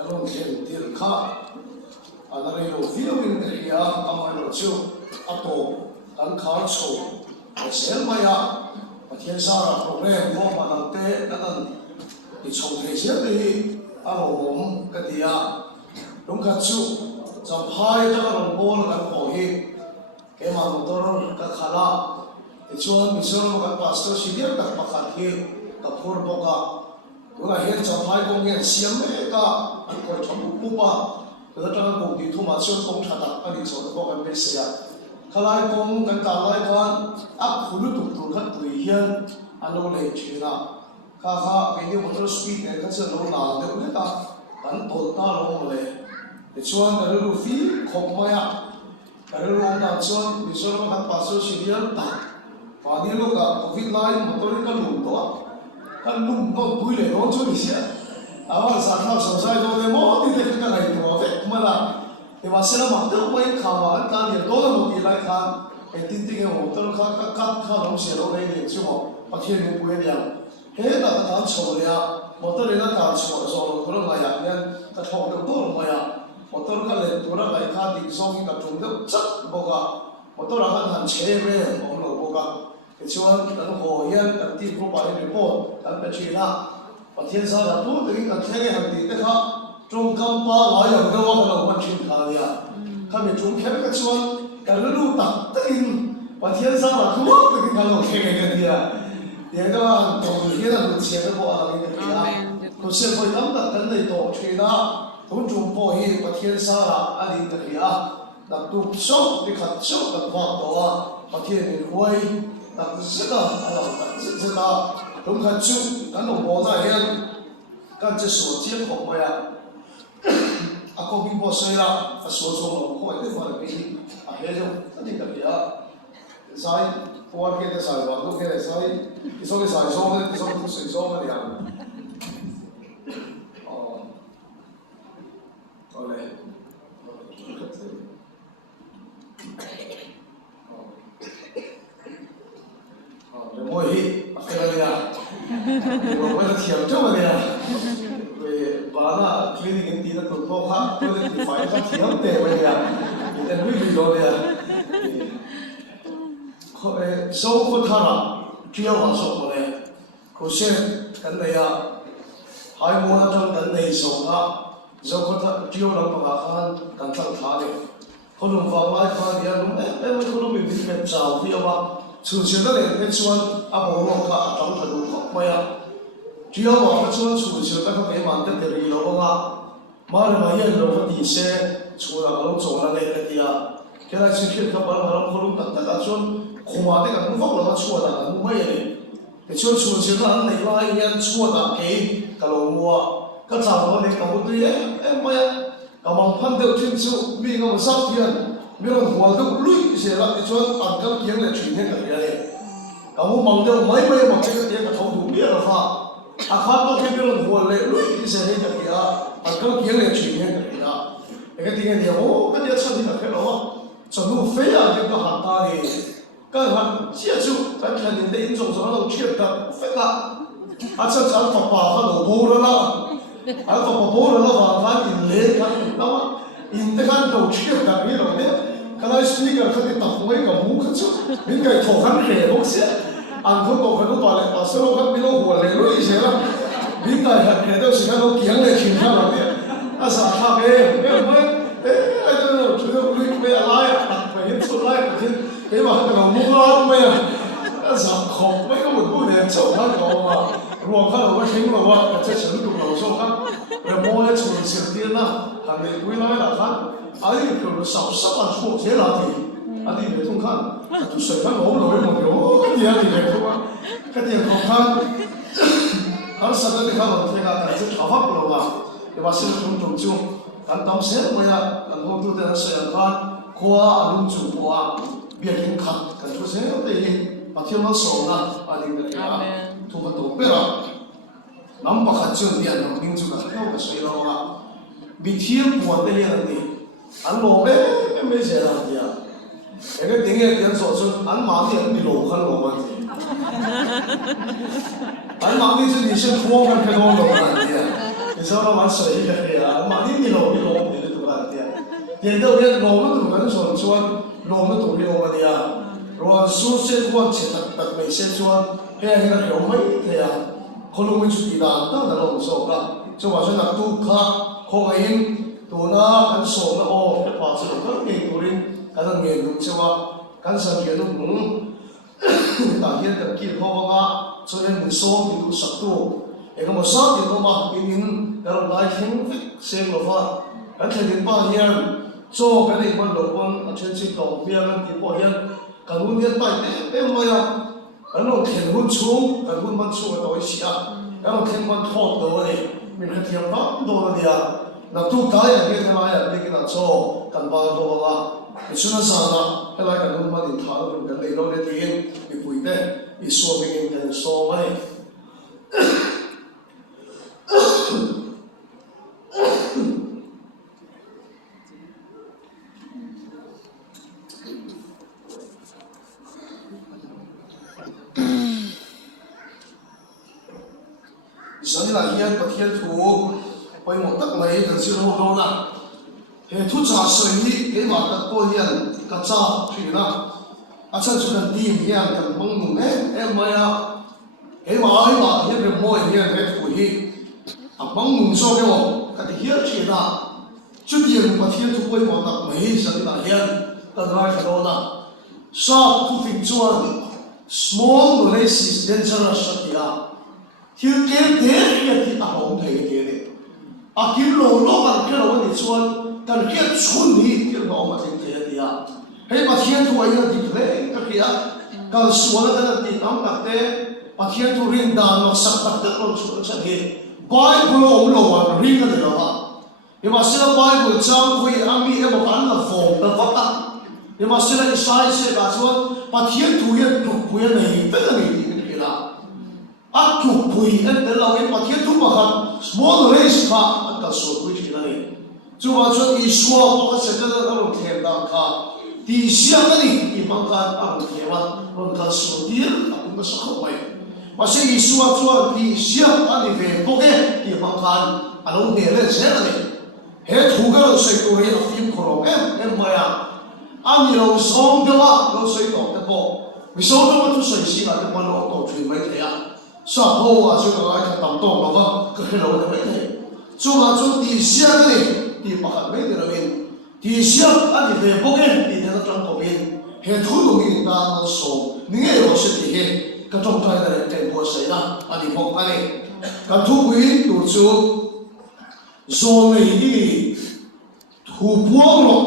กันลงเทียนที่ราคาอะไรเราฟิลลิ่งเรียทำให้เราเชื่ออัตโตกันขาดโซ่เสียงมายาประเทศสหรัฐโปรแกรมมองมาตั้งแต่นั้นที่ชงเทียนนี้อารมณ์กันดีอ่ะลุงขัดชูจำพายจะกันลงบอลกันโอ้ยเกมันตัวกันขนาดที่ชวนมิชลกันพาสเตอร์ชีเดียร์กันประคันที่กับพูดบอกว่าตัวไหนเห็นจำพายคงเห็นเสียงเมกะอันก็ชมบุปผาแต่ถ้าเราคงดีทุ่มมาชวนคงชัดอันนี้ชวนบอกกันเป็นเสียขลายคงกันตาลายกันอักขุลุตุตุขัดตุยเฮียนอันโนเลชีนะข้าเป็นที่มอเตอร์สปีดเนี่ยก็จะโน่นนาเดี๋ยวเนี่ยกันโตตาลงเลยแต่ชวนกันรู้ฟีขบมาอ่ะกันรู้องค์นั้นชวนมิชลกันพาสเตอร์ชีเดียร์ตาป่านนี้ลูกกับโควิดไลน์มอเตอร์กันลุ่มตัวกันลุ่มต้นปุยเลยร้อนช่วยเสียอาว่าสารพัดสงสัยตัวเดโมที่เด็กกันอะไรตัวเด็กมาละแต่ว่าเสร็จแล้วมันเดี๋ยวไปข่าวว่าการเรียนรู้แล้วมันมีอะไรกันไอ้ทิ้งทิ้งเอาตลอดข้าลงเสียเราเลยเนี่ยชั่วโมงประเทศนี้ปุยเดียวเฮ้ยแต่การโชว์เนี่ยมอเตอร์เรียนการโชว์คนละอย่างเนี่ยกระทบตัวลงมาอย่างมอเตอร์ก็เลยตัวละหลายขั้นที่ส่งกับจุดเดียวจัดบอกว่ามอเตอร์เราหันเชฟเลยของเราบอกว่าชวนกันโหเฮียนกันที่ครูบารีโพกันเป็นชีนะประเทศสหรัฐพูดถึงกันแค่หันตีนะครับจงกำปาหลายอย่างก็ว่าเรามันชิมขาเนี่ยข้ามีจงแค่กันชวนกันรู้ตักตื่นประเทศสหรัฐพูดถึงกันเราแค่กันเนี่ยเดี๋ยวก็ตรงนี้เราเชียร์กันว่าอะไรกันเนี่ยก็เชื่อไปตั้งแต่กันในโต๊ะชีนะทุกจุดพอเห็นประเทศสหรัฐอะไรกันเนี่ยนักตุกชอบที่ขัดชอบกันว่าตัวประเทศนี้รวยนักศึกษาอะไรกันศึกษาลุงขัดชูกันลงบอลได้ยังกันจะสวดเทียนของมาอ่ะอากูมีบอสเลยละสวดสวดลงคอยได้ฟังไปอ่ะเฮ้ยจ้ะนี่กันเนี่ยใช่พวกเขาได้ใส่บอลลูกเขาได้ใส่ที่ส่งได้ใส่ส่งได้ที่ส่งได้ส่งได้ยังอ๋อเอาเลยโอ้ยอะไรเนี่ยผมว่าจะเที่ยวจังเลยอ่ะเว้ยบ้านอ่ะคลินิกอินทีนั่นตัวพ่อข้าตัวเด็กไฟข้าเที่ยวเตะไปเลยอ่ะแต่ไม่ดีเลยอ่ะโซ่คนท่าระเที่ยวมาโซ่เลยเขาเชื่อกันเลยอ่ะหายมัวจังกันเลยโซ่อ่ะโซ่คนท่าเที่ยวลำบากกันกันตั้งท่าเลยคนลงฟังไล่ฟังเดียวไม่คนลงมีเป็นเจ้าเที่ยวว่า出现的人在说阿婆我卡当成路好么呀？只要我们说出现那个给忙的的理由啊，马上马上路的底些出了路走了那个的呀，现在去看把那路等大家说恐怕那个路放了错的路没嘞，就出现了那拉一样错的给个路我，个找到那个路对哎么呀？个忙判断清楚，没个啥天。没有活动累些了，你说按照养的全天个人，然后忙着没忙这个点个头土灭了话，看到这边活累累些那个点啊，按照养的全天个人啊，那个点个哦，个点车子个开了，走路飞啊，这个很大的，刚好接触，咱看你那种什么都缺的飞了，这咱发发都包了啦，发包了啦，发引来看，那么引的看都缺的没了呢。可能是一个他的党委个木克做，应该投很黑东西，按他搞很多把来把所有看比如我来累一些了，应该很黑都是看到点来听下来的，那啥差别，哎这除了累没来啊，没出来，给把那个木啊没啊，那啥好没个稳不的，就他搞嘛，我看我听了我这程度老说看，我也出去点了，还没回来了看。아니 그 쌉싸한 추억 제일 나한테 아니 대통령 또 설탕 너무 먹여 이야기 대통령 그때 거한 알았어 가면 제가 이제 가봤구나 와 마시는 좀 간담 세 뭐야 간호도 되는 서양간 고아 안중주 고아 비행기 간 간투세 어때 마티오만 소나 아니 그래야 도가도 빼라 남바 같이 온디야 민주가 하고 있어요 미티엠 부원들이는데 안 로에 메시아라디야. 내가 등에 대한 소설 안 마음이 안 미로한 로만지. 안 마음이 좀 이신 부엉한 배동한 로만지야. Mizoram an soi hi ka ya ma ni lo ni tu ra dia tiền đâu biết lo nó tụi cái số chuan lo nó tụi đi over dia rồi số xe quan chỉ đặt đặt mấy xe chuan hay là cái kiểu mấy thế à không có mấy chút gì đó là lo số cả cho vào cho đặt tu khác không ai in tụi nó ăn số nó ô cái bao số nó cái tụi đi cái thằng nghề cũng cho vào cái sản phẩm nó cũng tại hiện tại kia không có cho nên mình số mình cũng sắp tu cái mà sao thì nó mà in cái đó lại khiến xe nó vào cái thời điểm bao nhiêu cho cái này con đầu con trên chiếc cầu bia lên thì bao nhiêu cái luôn hiện tại em bây giờ cái nó thiên hôn xuống cái luôn vẫn xuống ở đó xí à cái nó thiên vẫn thoát đồ này mình phải thiệp pháp đồ này à là tu cái là cái này là cái nào cho cái bao đồ là cái chuyện là sao là cái này cái luôn vẫn đi tháo được cái này nó để tiền bị bụi đấy bị xóa bị cái xóa này Sani là hiền và thiên thủ với một tấc mấy cần siêu hô đô nè hệ thu trả sợi hi cái mà các cô hiền các cha thì nè à chân chúng ta tìm hiền cần mong mùng em mới à cái mà hiền về môi hiền hệ thủ hi à mong mùng so cái bộ cái hiền chỉ là chút tiền mà thiên thủ với một tấc mấy sani là hiền cần nói cái đô nè sao thu phí chuan small Malaysia dangerous kia thiếu kế thế thì ta không thấy cái này à kiếm lô bằng cái lô này xuân cần cái xuân thì cái lô mà thành thế thì à hay mà thiên thu ấy là gì thế cái kia cần xuân là cái gì nắm đặc thế mà thiên thu riêng đàn nó sắp đặc thế nó xuân sẽ thế Bible ông lô mà riêng cái đó à nhưng mà sẽ Bible trang quy ami em một anh là phổ là phát tác nhưng mà sẽ là Israel sẽ cả xuân mà thiên thu hiện trục quy này tất cả này cái là ác chụp bùi em đến lâu em bắt thiết thúc mà khăn small race khá anh ta sốt bùi chỉ này chú bà cho Isua có cái sẽ cái đó thêm đam khá thì siang cái này thì mang khăn ăn thêm ăn còn khăn sốt tiền cũng có sắc không vậy mà sẽ Isua cho thì siang anh đi về bốc ấy thì mang khăn anh ông nhẹ lên sẽ này hết thu cái sẽ tôi là phim khổ em mày à anh nhiều sống cái đó nó sẽ có cái bộ vì số đó nó sẽ xí là cái món đồ tổ truyền mấy thế à sao hô à chú nói cái tầm tổ nó vâng cái lỗ này mấy thế chú mà chú đi xe cái này thì bắt hẳn mấy cái đầu in thì xe anh thì về bốc ấy thì nó trong cổ in hệ thu đồ in ta nó số những cái đó sẽ thì hệ cái trong tay này trên bộ xảy ra anh thì bốc cái này cái thu quý đủ chú rồi này đi thu buông rồi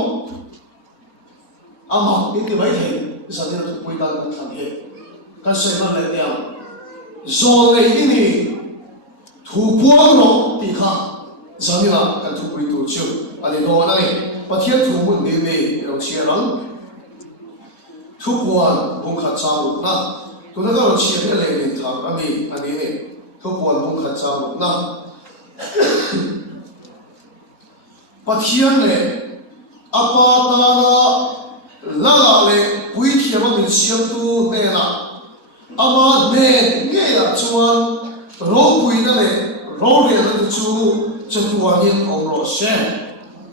mà những cái mấy thế sao thì nó thu quý ta nó thành hệ cái sẽ nó lại đeo rồi ini thu buông nó thì khác giờ là cái thu quý tổ chức anh nói này bắt thiết thu một điều nàyเราเชียร์rằng thu buông buông khát sao na tôi nóiเราเชียร์cái này thì thằng anh này thu buông buông khát sao na bắt thiết này apa ta la le quý thiệp mà mình xem tu này là ama ne nghe là chuan rô quỳ đó này rô rè là chú chân tuan yên ông rô sen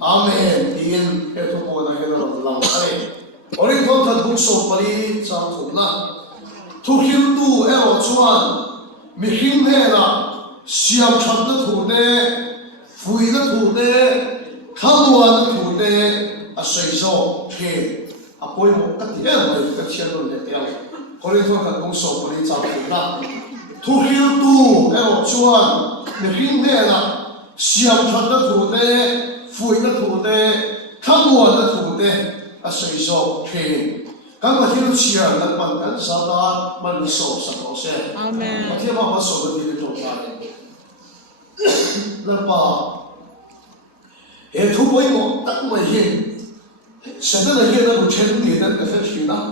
amen tin cái thu bồi này là lòng này ở đây con thật cũng sốt bali trong thùng na thu hiếu tu eo chuan mi hiếm hè là xiêm chặt nó thủ đê phui nó thủ đê khăm hoa nó thủ đê à xây rô kề à bôi một cái gì em này cái chuyện luôn để theo có liên quan các công số của liên giáo chúng ta thu hiếu tu eo chuan để hiến thế là xiêm thật nó thủ đê phui nó thủ đê khăm hoa nó thủ đê à xây rô kề các bạn hiểu chưa là bản thân sao ta mình số sắp có sẽ Amen mà theo mà số là gì trong ta là ba hệ thu với một tất mọi hiện sẽ rất là hiện là một chuyện gì đó cái phải chịu đó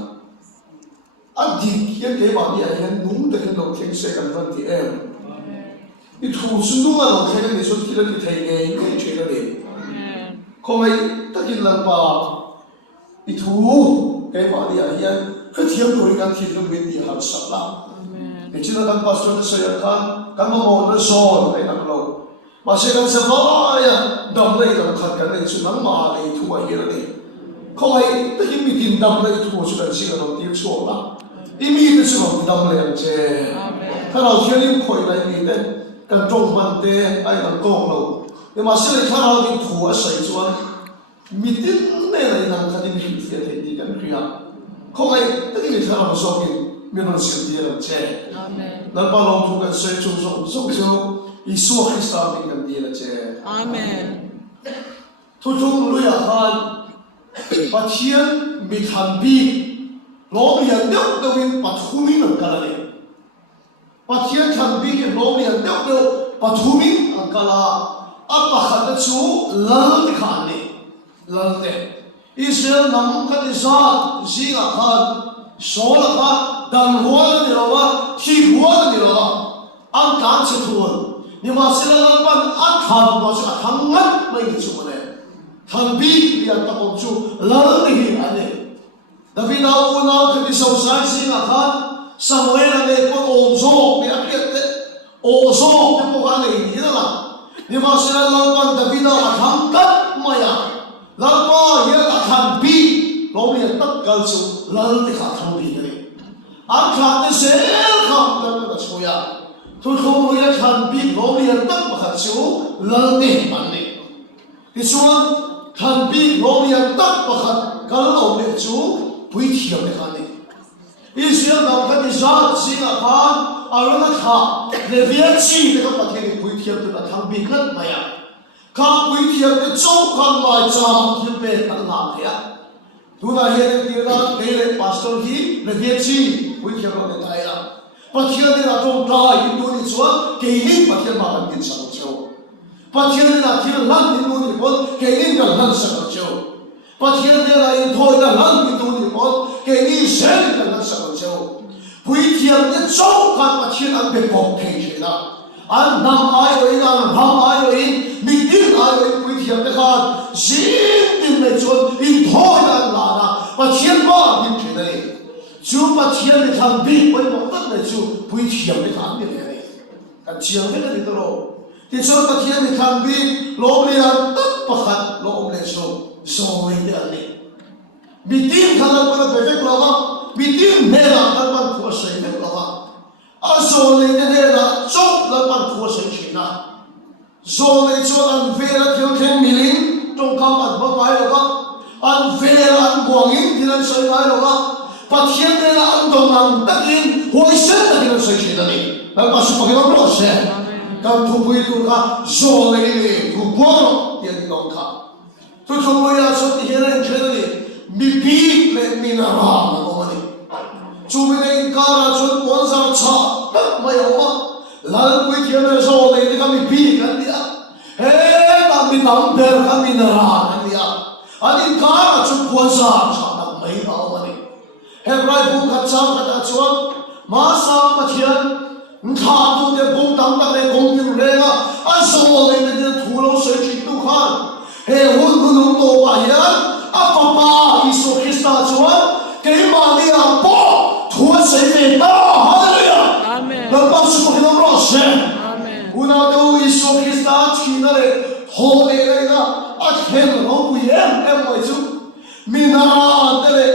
anh thì hiện cái bản địa hiện đúng được cái đầu tiên sẽ cần phân thì em cái thu sinh đúng là đầu tiên cái số kia là cái thầy nghề cái chuyện đó đi còn ấy tất nhiên là ba cái thu cái bản địa hiện cái thiêm đối với thiên đường bên địa hàng sắp lắm cái chuyện là các pastor sẽ khan các mong muốn nó so cái năng lâu masih kan sebaya dam lagi dam kat kan itu nang ma lagi tu aja ni kau ai tak ini tin dam lagi tu sudah sih kalau dia sola ini itu semua dam lagi je kalau dia ni kau ini ni kan jom mante ai kan kong lo ni masih kalau dia tu asal cuan mitin ni lagi nang kat ini dia jadi kan kira kau ai tak ini kalau sokin minun sendiri je, nampak orang tu kan sejuk Yesus Kristus dengan dia je. Amen. Tujuh lu ya kan, pasien mithambi, lalu yang dia tu pathumi angkala ni. Pasien thambi ke lalu yang dia tu pathumi angkala, apa kata tu lalu dikan ni, lalu deh. Israel nampak disat, sih akan, soal akan. Dan huan ni lawa, ti huan ni lawa, ang kan setuan. Ni masih lawan akan masih hangat mai cuma ni. Thambi dia tak boleh lalu ni ane. Tapi tahu nak kita selesai sih akan Samuel ni pun ozo ni akhir ni ozo ni bukan ni ini lah. Ni masih lawan tapi tahu hangat maya. Lalu dia akan bi, lalu dia tak kalsu lalu dia akan bi ni. Angkat ni serkam dan bersuaya. Tujuh mulia thambi lomian tak berhasil lalih mandi. Isuan thambi lomian tak berhat kalau oleh tu buih mekani. Isuan nampak disat singakan aruna kah leviasi dekat pakai buih tu nak thambi kan maya. Kah buih tu kan macam hidup kan ya. Tuna yang dia dari pastor hi leviasi buih kan tayar. Pasien ni nak jom dah Hindu ni cuan, kini pasien makan din sangat jauh. Pasien ni nak kira lang Hindu ni pun, kini kan lang sangat jauh. Pasien ni nak intoi dah lang Hindu ni pun, kini sen kan lang sangat jauh. Pui tiap ni jauh kan pasien an bepok kecil lah. An nam ayo in, an ram ayo in, midin ayo in pui tiap ni kan, sin din ni cuan intoi dah lana, pasien makan din kena ni. Cuma tiada thambi, boleh makan ni cuma boleh tiada thambi ni. Kan tiada ni terus. Tiada tiada thambi, lomlian tak pakat lomlian so ini ni. Bitin kalau pada bebek lama, bitin merah kalau kuasa ini lama. Asal ini merah, sok lapan kuasa Cina. So ini cuma anvera tiada milin, tongkapan bapai lama, anvera guangin tidak saya lama. Pasien ni nak andong ang takin, hoisan na kita sa kita ni. Nagpasok pa kita proses. Kang tubo itu ka zone ni, tubo yang dikongka. Tujuh ya so tiada yang ni, mipi le minara namanya. Cuma ni kara cun puasa cah, tak mayawa. Lalu tiada zone ni kami mipi kan dia. Kami namper kami minara kan dia. Adi kara cun puasa cah, tak mayawa ni. Hebrai bung kacang kata cuan masa macam entah tu dia bung tangkap le kongkir lega asal le dia tulau sejuk Tuhan hun gunung tu bayan apa Yesus Kristus cuan kemana apa Tuhan sebentar haleluya Amen. Lepas semua kita berasa Amen. Una tu Yesus Kristus kita le holy lega akhir orang punya macam minara tele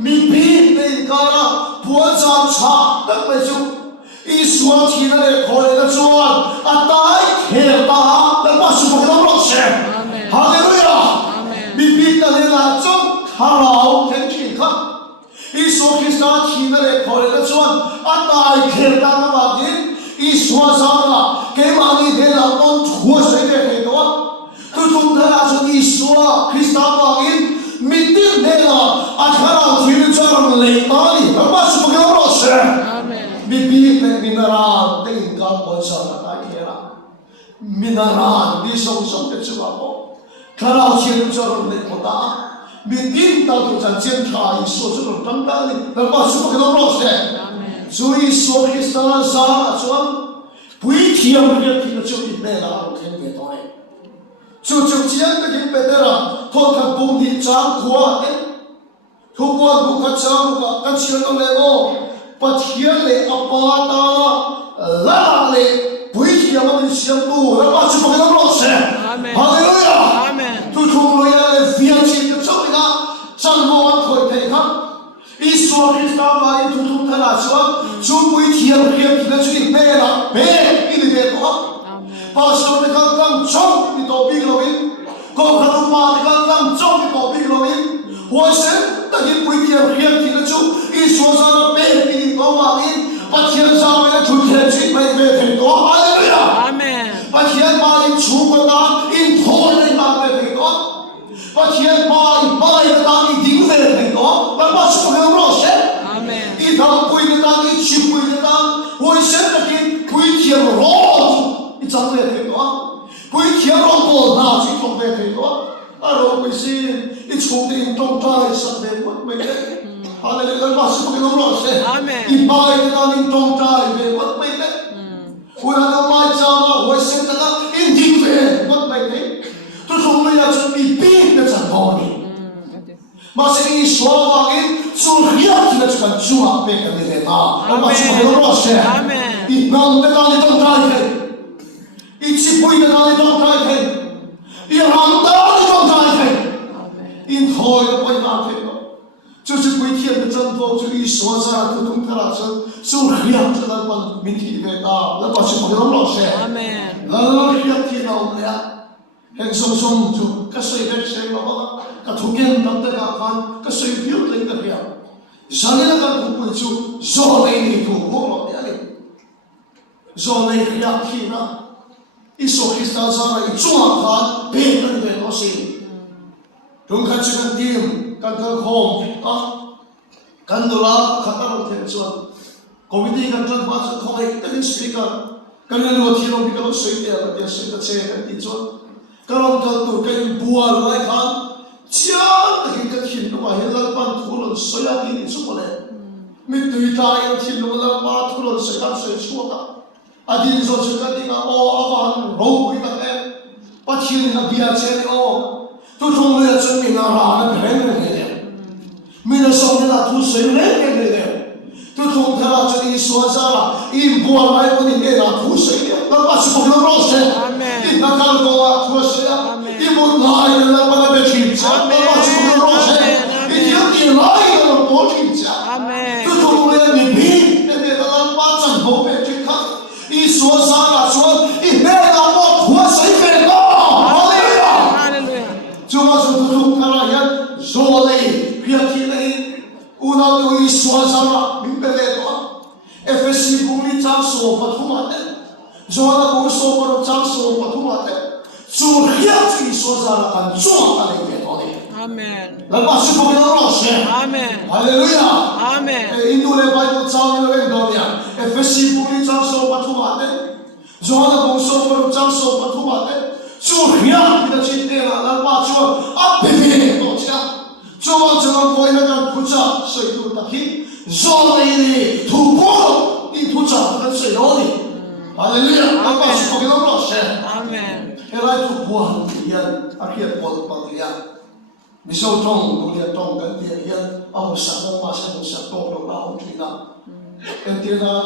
mimpi ni kara puasa cah tak macam Iswan kita le kau le cuan atai kereta dan masuk ke dalam proses. Haleluya. Mimpi kita le jom kalau kenci kan Iswan kita le kau le cuan atai kereta namanya Iswan sana kemana dia pun kuasa dia kereta. Tujuh dah Iswan Kristus bangin mitin dela akhara film cara leitani termasuk bagaimana proses bibi minara tinggal puasa kata kira minara di song-song kecelakaan kalau film cara leitota mitin tahu janjian kaya sosok tentang termasuk bagaimana proses so Yesus Kristus sana cuman bui tiang dia kita cuci dela orang kita ni cuci tiang kita berdera kau kan bung di jam kuat kuat bukan jam bukan kan siapa lego patian le apa ta lala le bui ที่ยังมันเสียงตู้แล้วมาชิบะกันรอเสียฮาเลลูยาทุกคนเลยเฟียงชีพจะเป็นนะจังหวะคอยเตะครับอิสวาคริสต์มาอีทุกท่านชวนช่วยเที่ยวเรียนที่นั่นช่วยเบลล์เบลล์อินเดียตัวพอชาวเด็กกำลังจ้องที่ตัวบิ๊กโลวินก็ขนมมาที่กำลังจ้องที่ตัวบิ๊กโลวินหัวเส้นแต่ที่คุยเที่ยวเรียนที่นั่นช่วยอิสวาจะเบลล์ที่ตัวว่าอินปัจจัยสามเนี่ยชุดเทียนชีวิตไม่เบลล์ที่ตัวฮาเลลูยาปัจจัยมาอินชูกันดานอินโทนในมาเบลล์ที่ตัวปัจจัยมาอินกันดานอินดิ้งเบลล์ที่ตัวแล้วมาช่วยเรารอเช่อีทำคุยกันดานอีชิคุยกันดานหัวเส้นแต่ที่คุยเที่ยวรออีจังเบลล์ที่ตัวคุยเที่ยวรอโกน่าจีตรงเบลล์ที่ตัวอารมณ์ไม่สิ้นอีชูดิ้งตรงใจสักเบลล์ไม่ได้ฮาเลลูยามาช่วยเรารอเช่อีบายกันดานอินตรงใจเบลล์ไม่ได้คุณอาจจะไม่จำว่าหัวเส้นแต่ละอินดิ้งเบลล์ไม่ได้ทุกคนเลยอยากจะมีปีกในสังคมนี้มาสิ่งที่สวากินสุริยะที่เราจะกันจูบเป็นกันได้ตาแล้วมาช่วยเรารอดเสียอีกนั่งแต่การที่ต้องใจเลยอีกสิบปีแต่การที่ต้องใจเลยอีกหันตาที่ต้องใจเลยอินทอยก็ไปมาเถอะ就是归天的真佛，就一说啥，就从他那身，สุริยะจะนั้นมันมีที่เวตาแล้วมาช่วยเรารอดเสียแล้วเราเรียกที่เราเนี่ยเห็นสมจุก็ใส่เด็กเสียมาบ้างก็ทุกอย่างตั้งแต่การฟังก็ใส่ผิวเต็มเดียวฉันนี่ก็ถูกไปจู่โจเลยนี่ถูกพวกเราเนี่ยโจเลยอยากที่นะอิสุคริสต์จะอะไรจู่อ่ะเป็นเรื่องเดียวสิตรงกันจะทีมกันเถอะโฮมอ่ะกันดูแลขัดตลอดเที่ยวคอมมิตี้กันจนว่าจะคอยตั้งสปีกเกอร์กันเรื่องที่เราพิจารณาสิ่งเดียวกันที่สิ่งที่เชื่อกันที่จวนก็ลองกันดูกันบัวอะไรกันเชื่อแต่กันที่เราเห็นแล้วปันทุเรศสยามนี่สุดเลยมีตัวใจที่เราแล้วปันทุเรศสยามสวยชัวร์อดีตโซเชียลกันที่เราอาวันโรควิตามินปัจจุบันนับเบียร์เช่นโอทุกคนเลยจะมีนาราเนี่ยเป็นเรื่องนี้มีนาสองเนี่ยทุกสิ่งเลยเป็นเรื่องทุกคนถ้าเราจะอิสวาซาอินบัวอะไรคนนี้เนี่ยทุกสิ่งเนี่ยแล้วปัจจุบันเรารู้สึกอินนักการโกะทุกสิ่งอินบุญลายแล้วมันเป็นชิ้นส่วนแล้วปัจจุบันเรารู้สึกอินยังกินลายแล้วมันเป็นชิ้นส่วนทุกคนเลยมีบีเนี่ยเราปัจจุบันเป็นชิ้นส่วนอิสวาซาส่วนอินเบลล์เราทุกสิ่งเป็นก็ฮาเลลูยาจุมาจุทุกท่านยันโจเลยเพียงที่ไหนอุณาดูอิสวาซามิเบลล์ตัวเอฟซีบุรีจังโซปทุมาเตโจนาบุโซปรจังโซปทุมาเตสุริยะที่อิสวาซากันจ้วงอะไรเกี่ยวกับนี้อาเมนแล้วมาชิบะกันรอเสียอาเมนฮาเลลูยาอาเมนอินดูเลไบเบิลจังนี่เลยตัวเนี่ยเอฟซีบุรีจังโซปทุมาเตโจนาบุโซปรจังโซปทุมาเตสุริยะที่เราจิตเนี่ยแล้วมาช่วยอัปเดตตัวเจ้าจุมาจะต้องคอยนักการพูดจาใส่ตัวตะกี้โจเลยนี่ถูกพูดนี่พูดจาเป็นสิ่งนี้ฮาเลลูยาแล้วมาชิบะกันรอเสียอาเมนเอไรทุกวันยันอาเขียนบทปฏิญาณมิโซตรงดูเรียนตรงกันเดียยันเอาสักมาสักสักตรงเราเอาที่นั่นเอ็นที่นั่น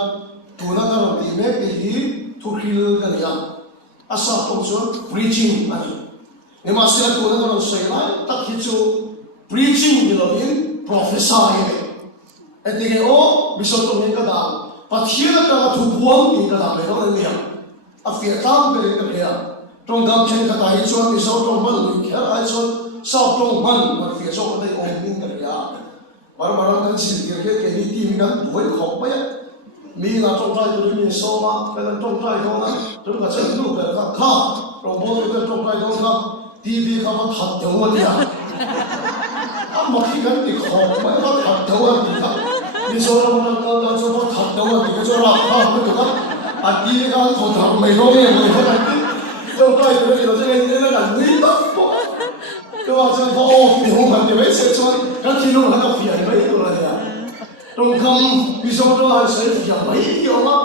ตัวนักการดีเมฆที่ทุกที่กันยันอาศัยตรงส่วน preaching อันนี้เนี่ยมาเสียตัวนักการใส่ไรตัดที่จู่ preaching นี่เราเรียน prophesy เอ็นที่โอ้มิโซตรงนี้ก็ได้ปัจจัยนักการทุกวันนี่ก็ได้ไม่ต้องเรียนอาเฟียตั้งเป็นกันเรียนตรงดำเช่นก็ได้ส่วนมิโซตรงมันหรือแค่ไอ้ส่วนสอบตรงมันเฟียโซก็ได้องค์นี้กันเรียนบางกันสิ่งที่เรียกแค่นี้ที่มีกันด้วยขอบไปมีงานตรงใจตัวนี้โซมาเป็นตรงใจตรงนั้นจนกระทั่งลูกแบบข้าเราบอกว่าตรงใจตรงนั้นทีวีเขามาถัดเดียววันนี้อ่ะมาที่กันติดขอบไม่ก็ถัดเดียววันนี้ครับมีโซเราเราจะมาถัดเดียววันนี้ก็จะรับข้าวไม่ถูกครับอันนี้ก็เขาทำไม่รู้เองเลยเท่านั้นตรงใจตัวนี้เราจะเล่นเล่นกันนี่ต้องก็ว่าจะพอมีห้องมันจะไม่เสร็จส่วนกันที่นู่นเขาเพียรไม่ตัวเลยอ่ะตรงคำมิโซโต้ใช้อย่างไรเกี่ยวกับ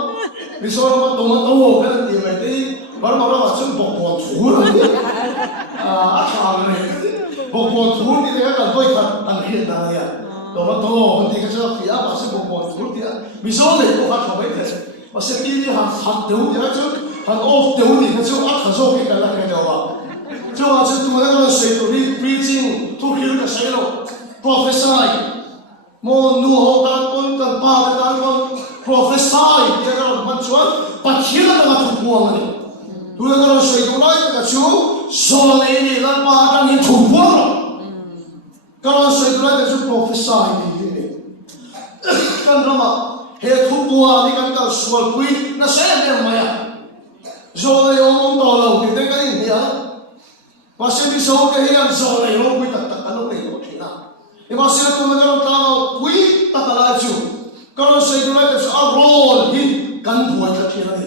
มิโซโต้มาตรงมาโต้กันที่ไม่ได้บางเราว่าฉันบอกว่าถูกเลยอาชาเลยบอกว่าถูกนี่เนี่ยกันด้วยกันอันเห็นอะไรอ่ะตรงมาโต้คนที่เขาจะฟิอาว่าฉันบอกว่าถูกที่มิโซเลยก็ฟังเขาไม่ได้ว่าสิ่งที่หักเดียวเนี่ยฉัน很 off 丢你的就可受给干了开掉吧，就这怎么那个水土里 preaching 都给了个谁了 prophesy， mo nu ho kan kon kan pa kan kon prophesy dia kan manchuan pathila ka thu puang ni tu na kan水土来个就说你你那pa kan ni thu puang了，kan水土来个就 prophesy ni kan drama he thu puang ni kan ka sual pui na sai ne maya rồi ông tỏ lòng thì cái gì nhỉ? Và xem đi số cái hiện rồi ông quý tất cả các lúc này có thế nào? Nhưng mà xem tôi nói rằng tao quý tất cả lại chú, các bạn xem tôi nói rằng à rồi thì cần thua cho thế này.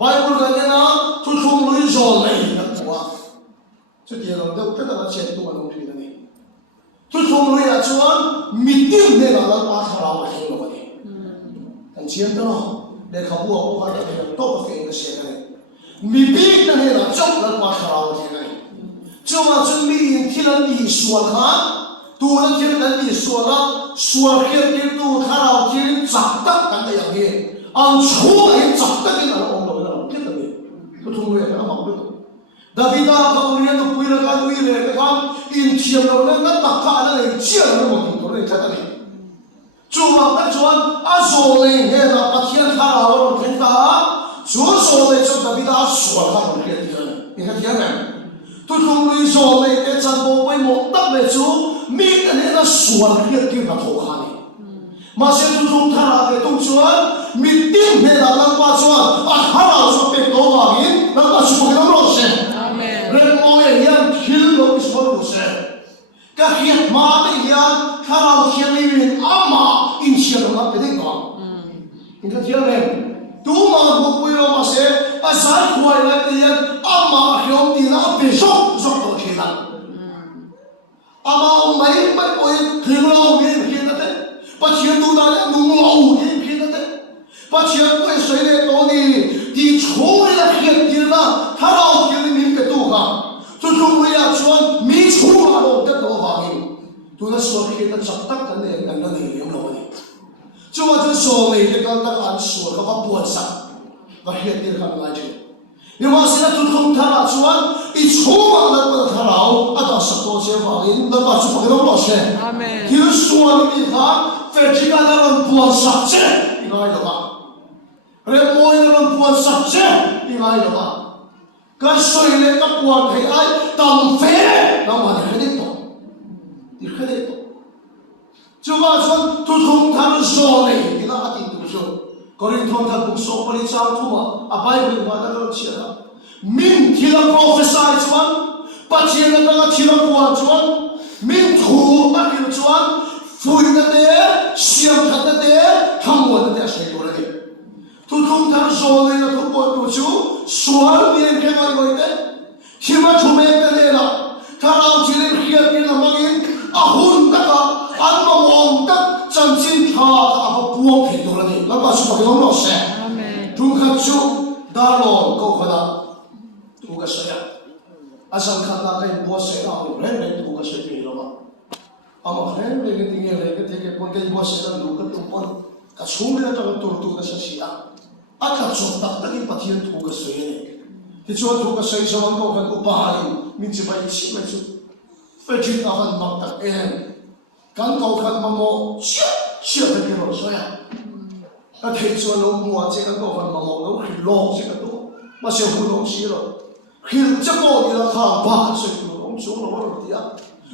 Bible cái này nó tôi không nói rồi này cần thua. Chứ tiền lòng đâu tất cả là chuyện tôi nói thế này. Tôi không nói là chú anh meeting này là ba thằng nào mà hiểu được này. Anh chiến đó để khảo buộc của họ để tốt cái cái chuyện này. Mi biết là này là chốc là qua khảo thế này, cho mà chuẩn bị khi lần đi xuân khác, tu lần khi lần đi xuân khi đi tu khảo khi chặt tất cả cáiอย่างนี้anh chúa ấy chặt tất cái nào ông nói là cái gì, tôi không nói cái nào không biết. David đã không nói tôi quên là cái gì cái con in chiêm đâu nên nó tất cả nó này chia nó một cái tôi này chắc này, cho mà cái chuyện rồi này hệ là bắt thiên khảo rồi thiên ta. Chúa số này trong David đã sửa các một cái gì này, cái gì này, tôi không nói số này cái chân bộ với một tấc này Chúa, mi cái này là sửa cái gì mà thổ khăn này, mà xem tôi không thay ra cái tung Chúa, mi tin này là năng qua Chúa, hà nào Chúa biết đâu mà in, năng qua Chúa cái năng lo xem, rồi mọi người hiện thiếu lo cái số lo xem, cái hiện mà cái hiện hà nào hiện lên ama in chia nó là cái gì đó, cái gì này. Tu mà một quý lô mà sẽ giải khoai lại thì mà hiểu thì nó bị sốc ở khi nào mà mấy quý hiểu lâu như khi đó thế bắt chuyện tu ta lại đúng lâu như khi đó thế bắt chuyện quý水này đó thì chúa là hiện tiền là thà đâu thì mình cái tu cả tu không phải là chuyện mi chúa mà đâu cái đó vàng tu nó số khi nó chặt tất cả này cái nó hiểu lâu này cho mà chúng số này cái con ta ăn số các bạn buồn sắc và hiện tiền không lại chứ nhưng mà sẽ là chúng không thay ra cho anh ít số mà nó có thay nào à đó sắp tới sẽ vào in nó bắt chước cái đó là sẽ thì số này đi khác phải chỉ là nó buồn sắc chứ đi ngay đó mà rồi mỗi nó buồn sắc chứ đi ngay đó mà cái số này các buồn thì ai tầm phê nó mà để hết đó thì hết đó cho mà chúng không thay ra số này thì nó ăn tiền được rồi Korinthon thằng cũng số bali trang thu mà Bible mà đã nói chuyện là mình thì là prophesy chuan bắt chuyện là nó thì là quan chuan mình thu bắt chuyện chuan phui na te xiêm thật na te tham muốn na te sai đồ này tu không thằng số này là tu quan tu chú soal miền cái nói thế khi mà chúng mình cái này là thằng nào chỉ lên kia kia là mang in hun tất cả ăn mà ngon tất chân chính thà à buông thì đồ này nó bắt chước cái đó sẽ chúng khắc chú đa lon câu khana tu cái sợi asal khana cái bua sợi nào lên lên tu cái sợi gì đó mà ama lên lên cái tiếng lên cái con cái bua sợi đó đủ cái tu con cái xuống lên trong tu cái sợi à cái chỗ tập cái bắt hiện tu cái sợi này thì chỗ tu cái sợi sao câu khana upahan mình chỉ phải chỉ phải chú phải chỉ là phần mặc tập em cái câu khana mà mo chia cái gì rồi sao à cái thế cho nó mua cái câu phần mà màu nó khi lo cái đó mà sẽ không lo gì rồi khi chắc có gì là thằng ba sẽ không xuống nó rồi thì à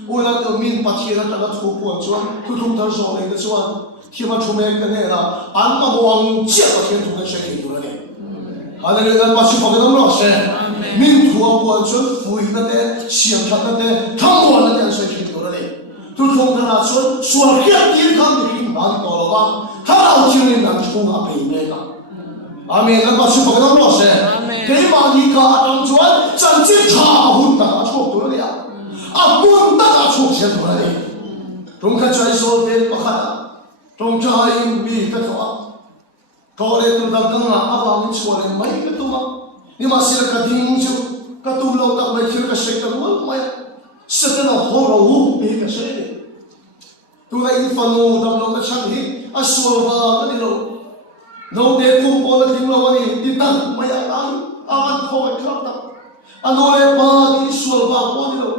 ôi là cái mình bắt hiện là cái thu buồn cho thu không thằng số này cái cho khi mà chúng mình cái này là ăn mà mua chia cái hiện thu cái sẽ gì rồi này anh ấy là bắt chước cái đó nó sẽ mình thu buồn cho vui cái đấy xiêm thật cái đấy thằng buồn cái đấy sẽ gì rồi này tu không thằng nào số hiện tiền không được hình bằng to là bằng thằng nào chịu nên làm không hợp ý này cả amen là bắt chước cái đó nó sẽ cái mà đi cả trong chuột chân chính thà hun ta chụpตัวnày à buồn ta chụp xemตัวnày trong cái trái số tiền bạc hả trong trái bị cái đó có lẽ tôi đang căng là áp vào những số này mấy cái tôi mà nhưng mà sẽ là cái tiếng chứ cái tôi lâu ta mấy cái sợi cái muốn mấy sẽ cái nào hồ đầu bị cái sợi này tôi lại phần nô đâm nó cái sắc đi à số vào cái gì đâu đâu để cùng con là tiếng lâu này đi tăng mấy ai akan khoi khap na anole pa di sual ba ko ni lo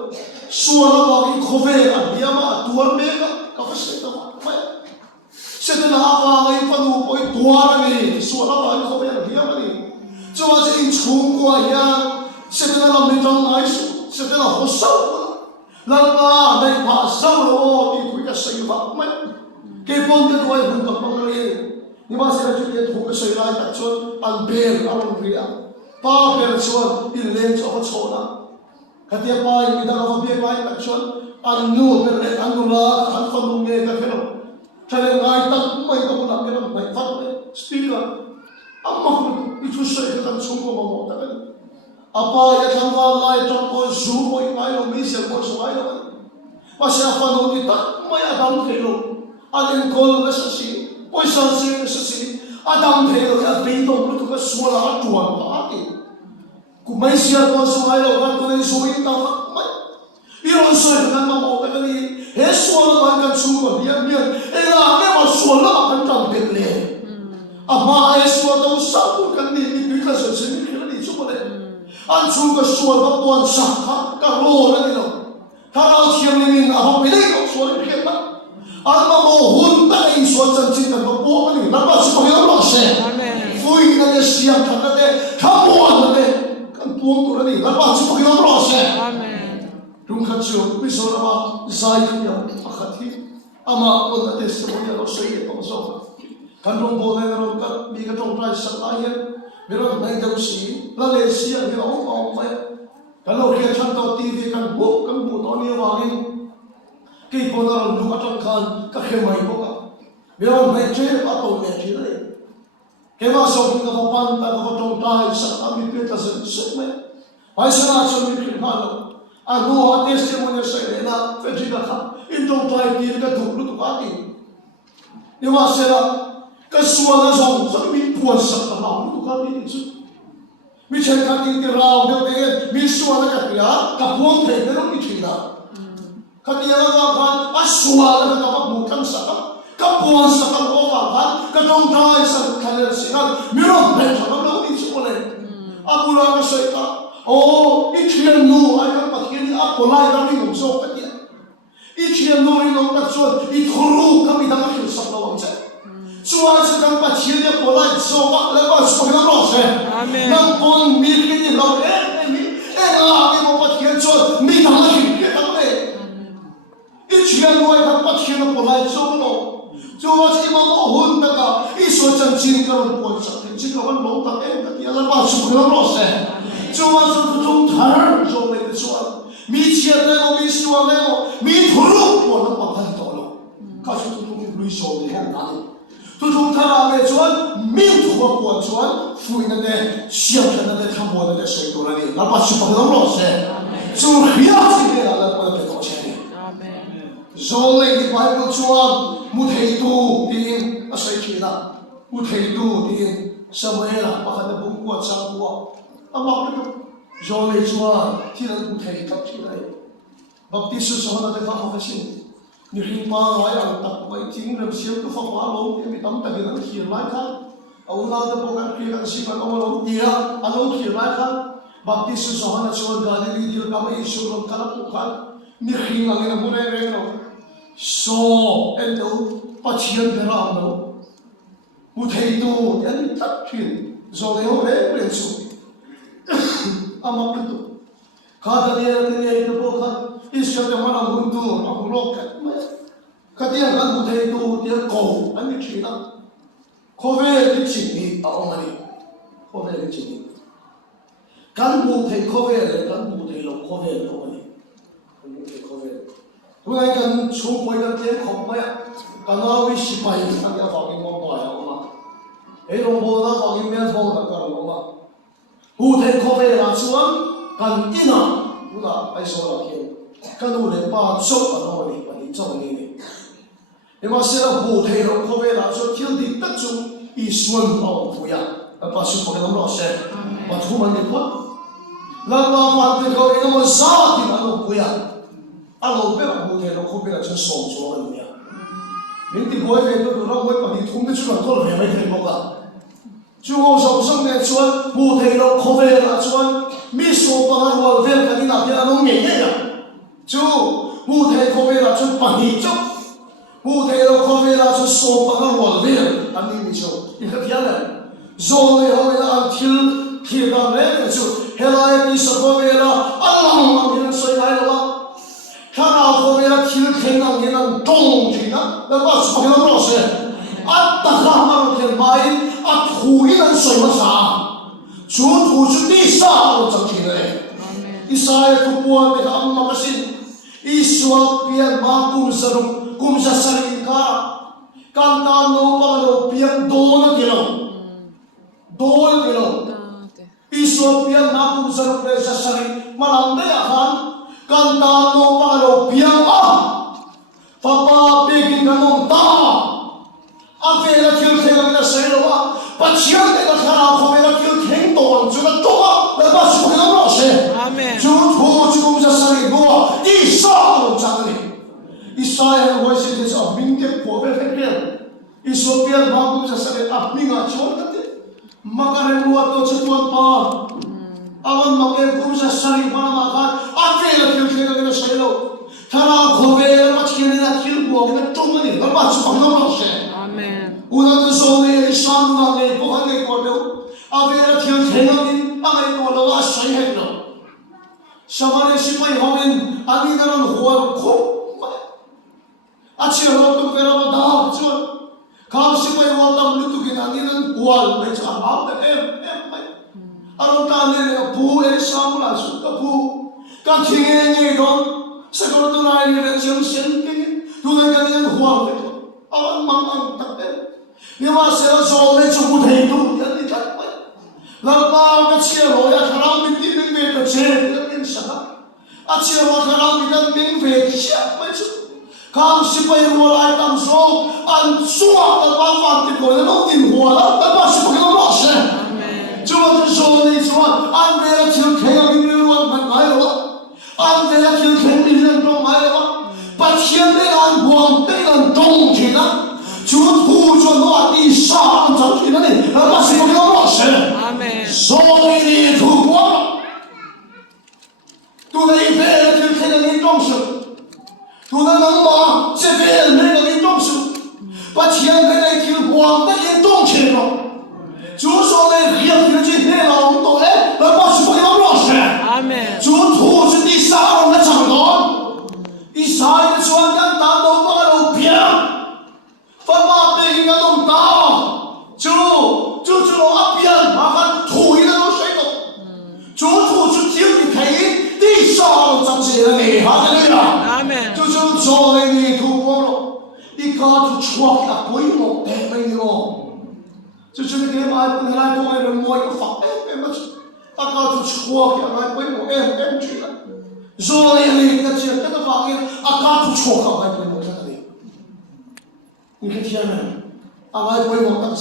sual ba ki khove a diama tuar me ka se ta mai se ta na ba ngai pa nu poi tuar ni sual ba ki khove a diama ni cho wa in chung ko ya se ta na me tong ngai su se ta na ho sau la ba dai pa sau lo ki ku ka sai ba mai ke pon de tuai hun ka pang le ni ma se ra chu ke thu ka sai lai ta chon an bel an ria pa bel chon il len cho ko chona katia pa i da ko be lai ta chon an nu per le an nu la an fa nu me ka phelo thale ngai ta mai ka na me na mai fat me speaker amma i chu sai ka tan chung ko mo ta ka apa ya thang wa lai trong ko zu ko i mai lo mi se ko so ai lo pa se fa nu ki ta mai adam phelo Adem kol na sasi, oi sasi na sasi. Adam thelo ya beito lutu ka suala atuan pa ati. Kumai siya ko sumai lo kan ko ni suwi ta mai. Iron soy kan ma mo ta ni. He suala man kan suwa bian bian. E la ne ma suala kan tam betle. Ama e suala u sabu kan ni ka so se ni ni suwa le. An chung ka suala puan sa ka lo na ni lo. Thara thiam ni min a ho pe dei ko suala ni ka. Alma mo hun ta in so chan chin ka po ani na ba su ko lo se amen fui na le sia ka na de ka mo na de kan tuong tu ni na ba su ko lo se amen rum kha chu bi so na ba sai ya akhati ama ko na testimony lo se ye ko so kan rum bo na rum ka mi ka tong trai sa la ye mi ro na de si la le sia ni o mai kan lo ke chan to tv kan bu to ni wa ni cái con nào lúc ở trong khan các cái máy bốc à bây giờ máy chế bắt đầu máy chế đấy cái mà sau khi các bạn ta có trong tay sẵn anh biết ta sẽ sức mấy phải sao là cho mình khinh hà đâu anh nuôi testimony sẽ để là phải chỉ là khác in trong tay thì cái thuộc lúc khác đi nhưng mà sẽ là cái số là dòng rất bị buồn sẵn là bảo lúc khác đi chứ mình chơi khác đi cái rau cái đấy mình số là cái gì cả buông thể cái lúc đi chơi đó Kati yang akan aswal dengan apa bukan sakap, kapuan sakap orang kan, katong tay sa kalir sikat, miron benta kalau ini semua le. Aku lah kesuka, oh ikhyan nu akan pakai aku lah yang ini ngomong katia. Ikhyan nu ini ngomong so ithuru kami dah makin sakap orang saya. Suara sekarang pakai dia pola so lepas sebagai rose. Amen. Nampun milik ini lalu ni mau pakai so ni dah makin kita boleh. Ichian nuai kan pathian na polai chong lo cho chi ma mo hun ta ka I so chan chin ka ron pon sa tin chi ka wan lo ta em ta ya la ba su ka lo se cho wa su tu tung thar zo le so mi chian le mo mi su le mo mi thuru po na pa phan to lo ka su tu tung lui so le han na ni tu tung thar a le chuan mi thu ba po chuan fui na de xiao na de tham mo na de sai to la ni la ba su pa lo se so khia chi le la pa pe to che Zol le di Bible chuan mu thei tu tin a sai thina mu thei tu tin Samuel pakhat na bung ko sang ko ama ko zol le chuan thina mu thei tak thina baptism so na de ka sin ni ring pa ngai ang tak mai ting ram siam ko fa ma lo mi tam ta hin hi lai kha au na de bokan ki kan si ka ko lo dia a lo hi lai kha baptism so na chuan Galilee dil ka mai su ro ka ku khan ni ring ang na mu re re no so endo pathian beram no mu thei tu yan tak thin zo le ho le le su ama tu ka da ne ne bo kha is ka ma na hun tu a hu lo ka dia kan mu thei tu dia ko an ni thina ko ve ti chi ni a o ma ni ko ve ti chi ni kan mu thei ko ve le kan mu thei lo ko ve lo ma ni ko ve Tuai kan chung poi kan tiang khom mai kan na wi si pai kan ya fa kin mo pa ya ma e long bo na fa kin me bo ka ka lo ma hu the kho ve la chuan kan ina una ai so la kien kan u le pa so ka no ni pa ni chong ni ni e ma se la hu the lo kho ve la so til di ta chu I suan pa pu ya pa su ko lo lo se pa thu man ni pa la ma pa te ko ina mo sa ti na lo pu ya alo be ba mu the lo kho be la chen so so ga ni ya min ti boy ve to ro boy pa ni thum de chu la to le mai the mo ga 主我上上的穿木头的口味啦，穿米索帮他我味肯定那边弄面的呀。主木头口味啦，穿白米粥，木头的口味啦，穿索帮他我味，安尼米粥，一个天嘞，肉呢后面按贴到那个就，后来你说口味啦，啊啷啷的水来了吧？看到口味啦，贴看到你那中去呢，那把水给他老师。啊，大家嘛天买啊，土一人水么啥？主土是地上都整起来。以赛亚土播那个阿妈信，以说变马公司中公司生意卡，刚刚弄把那变多了点了，多了点了。以说变马公司中那些生意，马上得呀看，刚刚弄把那变啊，爸爸别给他弄大。阿飞了听听那个谁了吧？把钱那个看到后面那听听懂，这个懂啊，那把手给他老师。就土就我们生意多，地上都长的。以赛亚我现在叫明天过不很变，一说变嘛我们生意啊命啊穷的的，马个人我都吃多吧。阿文马个我们生意嘛嘛看，阿飞了听听那个谁了，看到后面把钱那听过，那中的那把手给他老师。우리는 소리에 상당히 보관해 거려 아베라 기억해내는 땅에 걸어와 사이해로 사마리 시파이 하면 아니다는 호화고 아치에 어떤 배라고 나왔죠 강 시파이 왔다 물뚝이 아니는 호화를 내자 아베 아로타네 부의 사물아 수가 부 깡킹에 이런 세고도 나이는 정신이 누나가는 호화를 내자 아망망 답대你妈谁要说那就不态度，你看没？那把个切罗呀，他让你的明白的切的明啥？啊，切罗他让你的明白切没错。刚是被我来当说，按说的办法的过来弄定活了，那把是不给他老师。就是说你说，按为了听看要明白我们买了，按为了听看明白都买了，把钱的按光的按中去了。就土着落地上长起来的，把水给老师。所以你土光，都得一辈子看着你重视，都能把这辈子那个你重视，把钱给你听光的也动起来了。就说呢，也听进来了，我们懂嘞，把水给老师。就土着地上的长高，一下子传单打到把路边。爸爸被人家弄倒，就阿边麻烦土一的都水懂，就土是经的赔，地上长起来你哈对呀，就是做那个土光了，一个就戳下鬼么，哎没有，就是那个买本来东来人摸一个房，哎没事，阿个就戳下来鬼么，哎去了，做那个这个房子，阿个就戳下来鬼么。你看天哪，阿妈规模当时。